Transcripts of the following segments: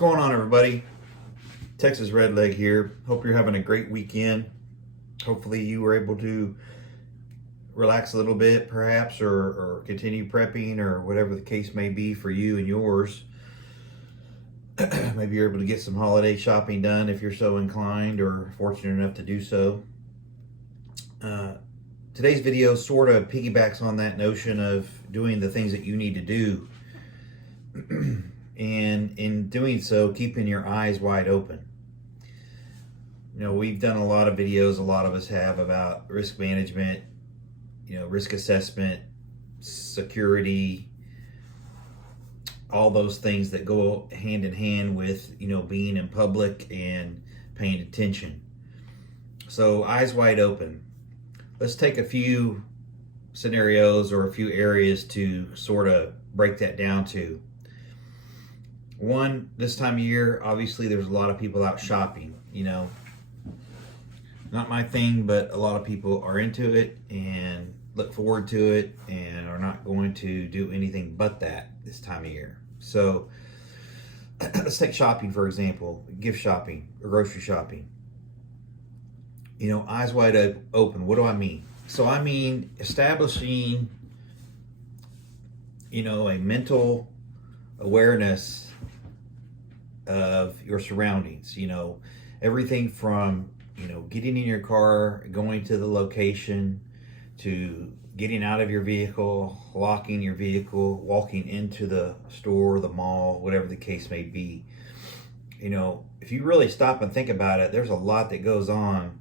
going on, everybody? Texas Redleg here. Hope you're having a great weekend. Hopefully you were able to relax a little bit, perhaps, or continue prepping, or whatever the case may be for you and yours. Maybe you're able to get some holiday shopping done if you're so inclined or fortunate enough to do so. Today's video sort of piggybacks on that notion of doing the things that you need to do. And in doing so, keeping your eyes wide open. You know, we've done a lot of videos, a lot of us have, about risk management, risk assessment, security, all those things that go hand in hand with, being in public and paying attention. So eyes wide open. Let's take a few scenarios or a few areas to sort of break that down to. One, this time of year, obviously there's a lot of people out shopping, Not my thing, but a lot of people are into it and look forward to it and are not going to do anything but that this time of year. So let's take shopping, for example, gift shopping or grocery shopping. Eyes wide open. What do I mean? So I mean establishing, a mental awareness of your surroundings. Everything from getting in your car, going to the location, to getting out of your vehicle, locking your vehicle, walking into the store, the mall, whatever the case may be. If you really stop and think about it, there's a lot that goes on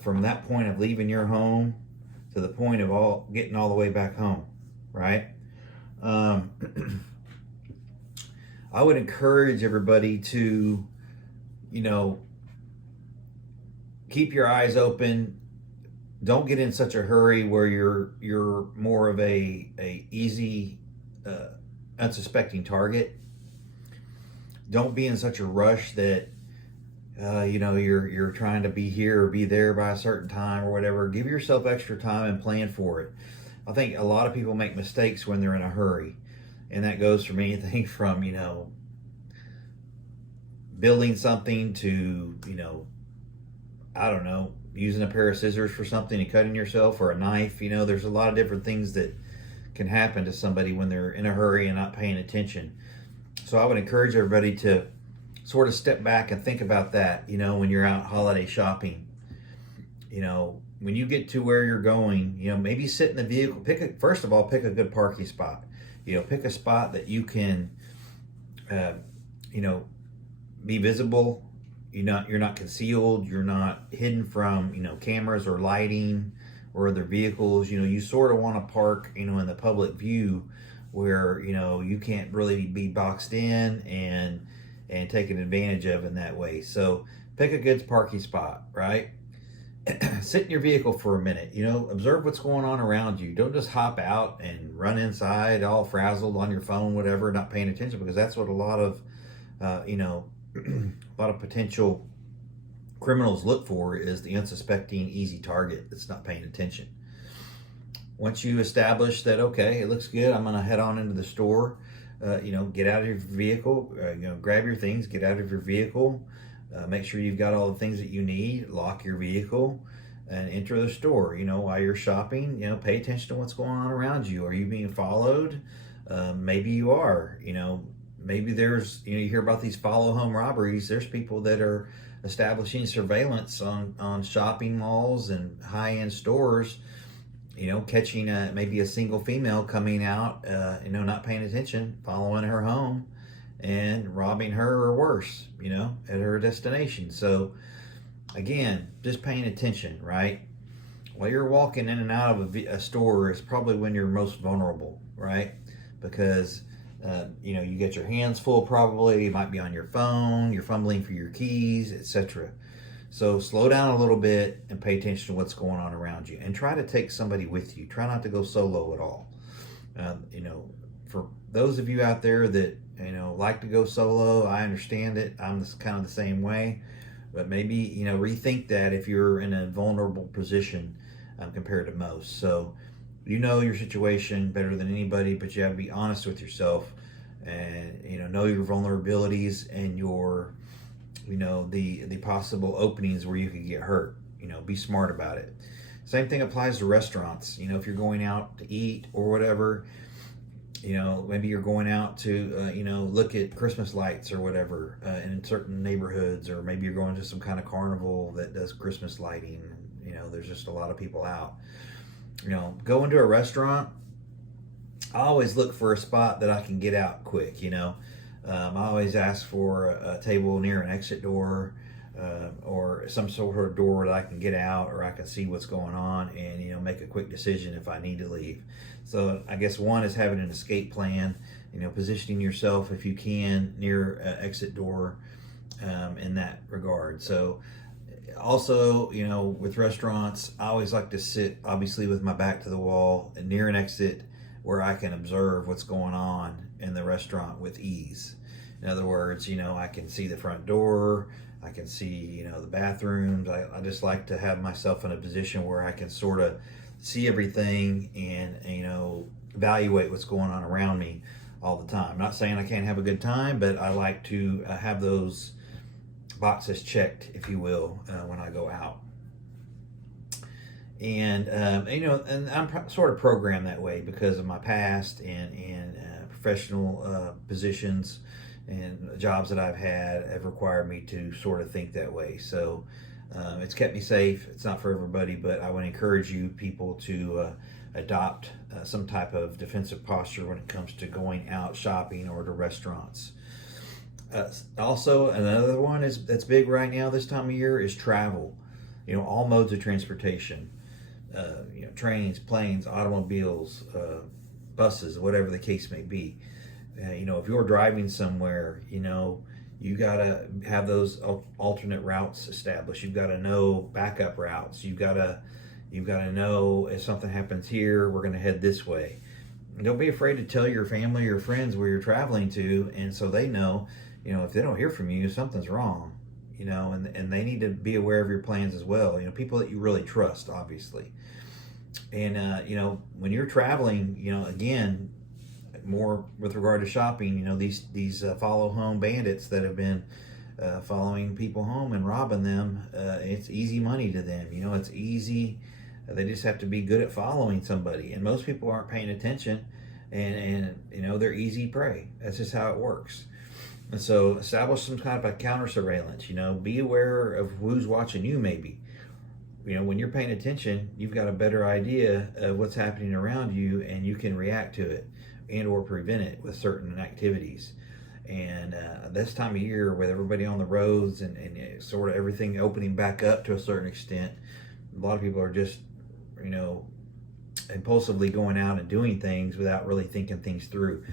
from that point of leaving your home to the point of getting all the way back home, right? I would encourage everybody to, keep your eyes open. Don't get in such a hurry where you're more of a easy, unsuspecting target. Don't be in such a rush that you're trying to be here or be there by a certain time or whatever. Give yourself extra time and plan for it. I think a lot of people make mistakes when they're in a hurry. And that goes from anything from, building something to, I don't know, using a pair of scissors for something and cutting yourself, or a knife. There's a lot of different things that can happen to somebody when they're in a hurry and not paying attention. So I would encourage everybody to sort of step back and think about that, when you're out holiday shopping. When you get to where you're going, maybe sit in the vehicle. First of all, pick a good parking spot. Pick a spot that you can, be visible. You're not concealed. You're not hidden from, cameras or lighting or other vehicles. You sort of want to park, in the public view where, you can't really be boxed in and taken advantage of in that way. So pick a good parking spot, right? Sit in your vehicle for a minute, observe what's going on around you. Don't just hop out and run inside all frazzled on your phone, whatever, not paying attention, because that's what a lot of, a lot of potential criminals look for, is the unsuspecting, easy target that's not paying attention. Once you establish that, okay, it looks good, I'm going to head on into the store, get out of your vehicle, grab your things, get out of your vehicle. Make sure you've got all the things that you need, lock your vehicle, and enter the store. While you're shopping, pay attention to what's going on around you. Are you being followed? Maybe you are. Maybe there's, you hear about these follow home robberies. There's people that are establishing surveillance on shopping malls and high-end stores, catching maybe a single female coming out, not paying attention, following her home, and robbing her, or worse, at her destination. So again, just paying attention, right? While you're walking in and out of a store is probably when you're most vulnerable, right? Because you get your hands full, probably. You might be on your phone, you're fumbling for your keys, etc. So slow down a little bit and pay attention to what's going on around you, and try to take somebody with you. Try not to go solo at all. For those of you out there that like to go solo, I understand it. I'm kind of the same way, but maybe rethink that if you're in a vulnerable position compared to most. So your situation better than anybody, but you have to be honest with yourself and know your vulnerabilities and your the possible openings where you could get hurt. Be smart about it. Same thing applies to restaurants. If you're going out to eat or whatever, maybe you're going out to look at Christmas lights or whatever in certain neighborhoods, or maybe you're going to some kind of carnival that does Christmas lighting. There's just a lot of people out. Go into a restaurant, I always look for a spot that I can get out quick. I always ask for a table near an exit door, or some sort of door that I can get out, or I can see what's going on and make a quick decision if I need to leave. So I guess one is having an escape plan, positioning yourself if you can near an exit door in that regard. So also, with restaurants, I always like to sit obviously with my back to the wall and near an exit where I can observe what's going on in the restaurant with ease. In other words, I can see the front door, I can see, the bathrooms. I just like to have myself in a position where I can sort of see everything and, evaluate what's going on around me all the time. I'm not saying I can't have a good time, but I like to have those boxes checked, if you will, when I go out. And and I'm sort of programmed that way because of my past and professional positions and jobs that I've had have required me to sort of think that way. So it's kept me safe. It's not for everybody, but I would encourage you people to adopt some type of defensive posture when it comes to going out shopping or to restaurants. Also, another one that's big right now this time of year is travel. All modes of transportation. Trains, planes, automobiles, buses, whatever the case may be. If you're driving somewhere, you got to have those alternate routes established. You've got to know backup routes. You've got to know if something happens here, we're going to head this way. And don't be afraid to tell your family or friends where you're traveling to, and so they know, if they don't hear from you, something's wrong. And they need to be aware of your plans as well. People that you really trust, obviously. And when you're traveling, again, more with regard to shopping, these follow home bandits that have been following people home and robbing them, it's easy money to them. It's easy. They just have to be good at following somebody, and most people aren't paying attention, and they're easy prey. That's just how it works. And so establish some kind of a counter surveillance. Be aware of who's watching you. Maybe when you're paying attention, you've got a better idea of what's happening around you, and you can react to it and or prevent it with certain activities. And this time of year, with everybody on the roads and sort of everything opening back up to a certain extent, a lot of people are just impulsively going out and doing things without really thinking things through.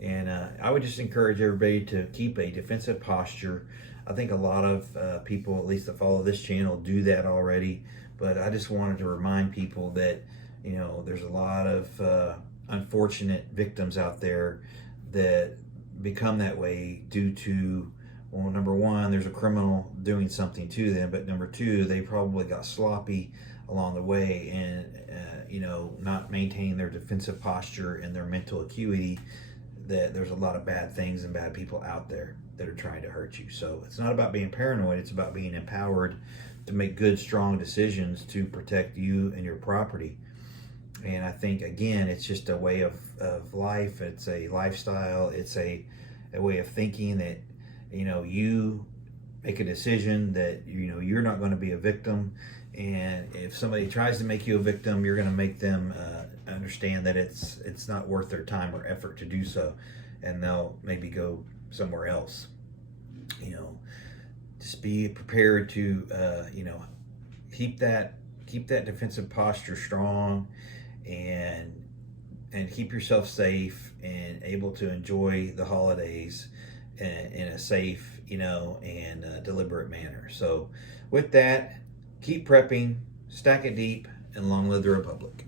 And I would just encourage everybody to keep a defensive posture. I think a lot of people, at least that follow this channel, do that already. But I just wanted to remind people that, there's a lot of unfortunate victims out there that become that way due to, well, number one, there's a criminal doing something to them. But number two, they probably got sloppy along the way and, not maintaining their defensive posture and their mental acuity. That there's a lot of bad things and bad people out there that are trying to hurt you. So it's not about being paranoid. It's about being empowered to make good, strong decisions to protect you and your property. And I think, again, it's just a way of life. It's a lifestyle. It's a way of thinking that, you make a decision that, you're not going to be a victim. And if somebody tries to make you a victim, you're going to make them understand that it's not worth their time or effort to do so, and they'll maybe go somewhere else. Just be prepared to keep that defensive posture strong, and keep yourself safe and able to enjoy the holidays in a safe and deliberate manner. So with that, keep prepping, stack it deep, and long live the Republic.